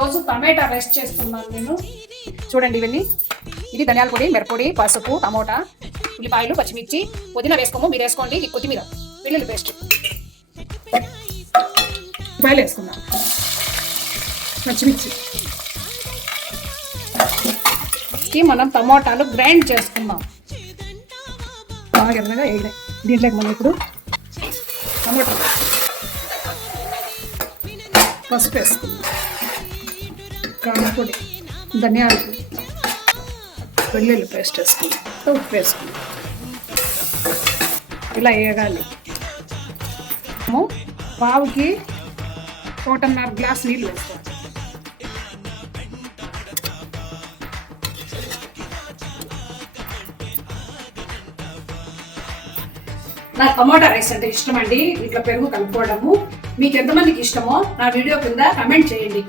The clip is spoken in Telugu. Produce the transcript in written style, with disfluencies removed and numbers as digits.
ఈరోజు టమాటా రైస్ చేస్తున్నాను నేను. చూడండి ఇవన్నీ. ఇది ధనియాల పొడి, మిరపొడి, పసుపు, టమోటా, ఉల్లిపాయలు, పచ్చిమిర్చి, పుదీనా వేసుకోము, మీరు వేసుకోండి. ఇది కొత్తిమీర, వెల్లుల్లి పేస్ట్, ఉల్లిపాయలు వేసుకుందాం, పచ్చిమిర్చి. మనం టమోటాలు గ్రైండ్ చేసుకుందాం బాగా ఎర్రగా వేయలే. దీంట్లోకి మనం ఇప్పుడు టమోటా, పసుపు వేసుకుందాం, కారం పొడి, ధనియాల పొడి, వెల్లుల్లి పేస్ట్ వేసుకుందాం, ఉప్పు వేసుకుందాం. ఇలా వేయగాలి. పావుకి 1.5 గ్లాస్ నీళ్ళు వేసుకోవాలి. నాకు టమాటా రైస్ అంటే ఇష్టం అండి. ఇట్లా పెరుగు కలుపుకోవడము. మీకు ఎంతమందికి ఇష్టమో నా వీడియో కింద కమెంట్ చేయండి.